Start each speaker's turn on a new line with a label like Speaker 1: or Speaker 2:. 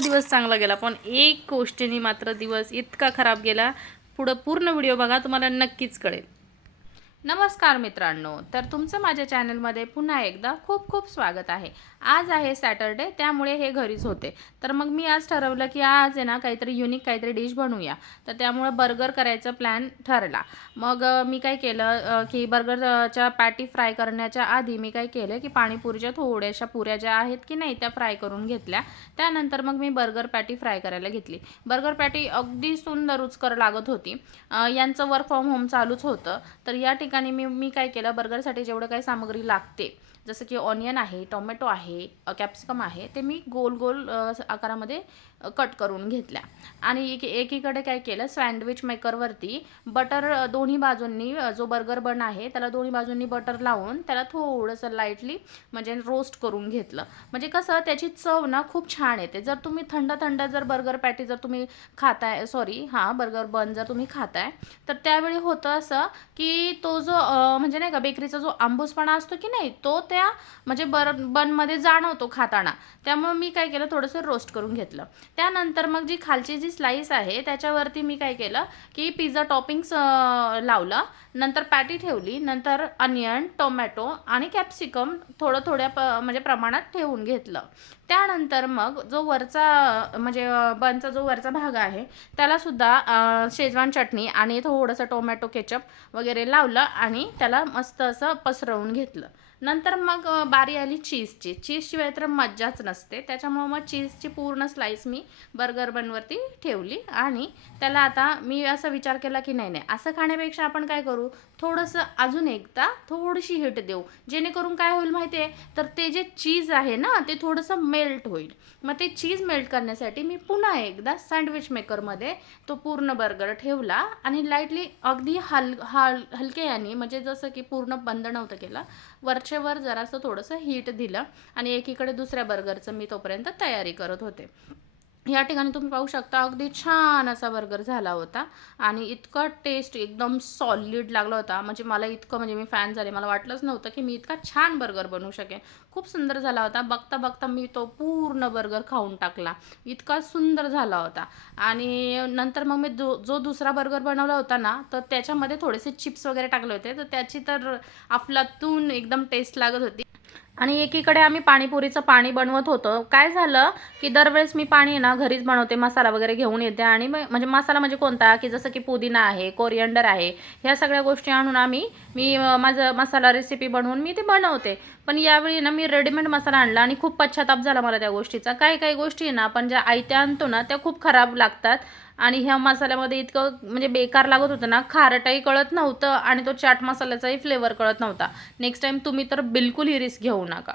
Speaker 1: दिवस चांगला गेला पण एक गोष्टीने मात्र दिवस इतका खराब गेला. पुढं पूर्ण व्हिडिओ बघा तुम्हाला नक्कीच कळेल. नमस्कार मित्रांनो तर तुमचं माझ्या चॅनलमध्ये पुन्हा एकदा खूप खूप स्वागत आहे. आज आहे सॅटरडे त्यामुळे हे घरीच होते. तर मग मी आज ठरवलं की आज आहे ना काहीतरी युनिक काहीतरी डिश बनवूया. तर त्यामुळं बर्गर करायचं प्लॅन ठरला. मग मी काय केलं की बर्गरच्या पॅटी फ्राय करण्याच्या आधी मी काय केलं की पाणीपुरीच्या थोड्याशा पुऱ्या ज्या आहेत की नाही त्या फ्राय करून घेतल्या. त्यानंतर मग मी बर्गर पॅटी फ्राय करायला घेतली. बर्गर पॅटी अगदी सुंदर रुचकर लागत होती. यांचं वर्क फ्रॉम होम चालूच होतं. तर या ठिकाणी ठिकाणी मी मी काय केलं? बर्गरसाठी जेवढं काही सामग्री लागते जसं की ऑनियन आहे टोमॅटो आहे कॅप्सिकम आहे ते मी गोल गोल आकारामध्ये कट करून घेतल्या. आणि एक एकीकडे काय केलं? सँडविच मेकरवरती बटर दोन्ही बाजूंनी जो बर्गर बन आहे त्याला दोन्ही बाजूंनी बटर लावून त्याला थोडंसं लाईटली म्हणजे रोस्ट करून घेतलं. म्हणजे कसं? त्याची चव ना खूप छान येते. जर तुम्ही थंड थंड जर बर्गर पॅटी जर तुम्ही खाताय सॉरी हां बर्गर बन जर तुम्ही खाताय तर त्यावेळी होतं असं की तो जो म्हणजे नाही का बेकरीचा जो आंबूसपणा असतो की नाही तो त्या म्हणजे बर बनमध्ये जाणवतो खाताना. त्यामुळे मी काय केलं थोडंसं रोस्ट करून घेतलं. त्यानंतर मग जी खालची जी स्लाईस आहे त्याच्यावरती मी काय केलं की पिझ्झा टॉपिंग्स लावलं. नंतर पॅटी ठेवली नंतर अनियन टोमॅटो आणि कॅप्सिकम थोडं थोड्या प म्हणजे प्रमाणात ठेवून घेतलं. त्यानंतर मग जो वरचा म्हणजे बनचा जो वरचा भाग आहे त्यालासुद्धा शेजवान चटणी आणि थोडंसं टोमॅटो केचप वगैरे लावलं आणि त्याला मस्त असं पसरवून घेतलं. नंतर मग बारी आली चीजची. चीजशिवाय तर मज्जाच नसते. त्याच्यामुळं मग चीजची पूर्ण स्लाईस मी बर्गर बनवरती ठेवली आणि त्याला आता मी असा विचार केला की नाही नाही असं खाण्यापेक्षा आपण काय करू? थोडंसं अजून एकदा थोडीशी हिट देऊ. जेणेकरून काय होईल माहिती आहे तर ते जे चीज आहे ना ते थोडंसं मेल्ट होईल. मग ते चीज मेल्ट करण्यासाठी मी पुन्हा एकदा सँडविच मेकरमध्ये तो पूर्ण बर्गर ठेवला आणि लाईटली अगदी हल हल हलके याने म्हणजे जसं की पूर्ण बंद नव्हतं केलं वरचेवर जरासं थोडंसं हीट दिलं आणि एकीकडे दुसऱ्या बर्गरचं मी तोपर्यंत तयारी करत होते. या ठिकाणी तुम्ही पाहू शकता अगदी छान असा बर्गर झाला होता. आणि इतका टेस्ट एकदम सॉलिड लागला होता. म्हणजे मला इतकं म्हणजे मी फॅन झाले. मला वाटलंच नव्हतं की मी इतका छान बर्गर बनवू शकेन. खूप सुंदर झाला होता. बघता बघता मी तो पूर्ण बर्गर खाऊन टाकला. इतका सुंदर झाला होता. आणि नंतर मग मी जो जो दुसरा बर्गर बनवला होता ना तर त्याच्यामध्ये थोडेसे चिप्स वगैरे टाकले होते. तर त्याची तर अफलातून एकदम टेस्ट लागत होती. आणि एकीकडे आम्ही पाणीपुरीचं पाणी बनवत होतो. काय झालं की दरवेळेस मी पाणी आहे ना घरीच बनवते मसाला वगैरे घेऊन येते. आणि म्हणजे मसाला म्हणजे कोणता? की जसं की पुदिना आहे कोरिअंडर आहे ह्या सगळ्या गोष्टी आणून आम्ही मी माझं मसाला रेसिपी बनवून मी ते बनवते. पण यावेळी ना मी रेडीमेड मसाला आणला आणि खूप पश्चाताप झाला मला त्या गोष्टीचा. काही काही गोष्टी आहे ना आपण ज्या आयत्या आणतो ना त्या खूप खराब लागतात. आणि ह्या मसाल्यामध्ये इतकं म्हणजे बेकार लागत होतं ना खारटही कळत नव्हतं आणि तो चाट मसाल्याचाही फ्लेवर कळत नव्हता. नेक्स्ट टाईम तुम्ही तर बिलकुल ही रिस्क घेऊ नका.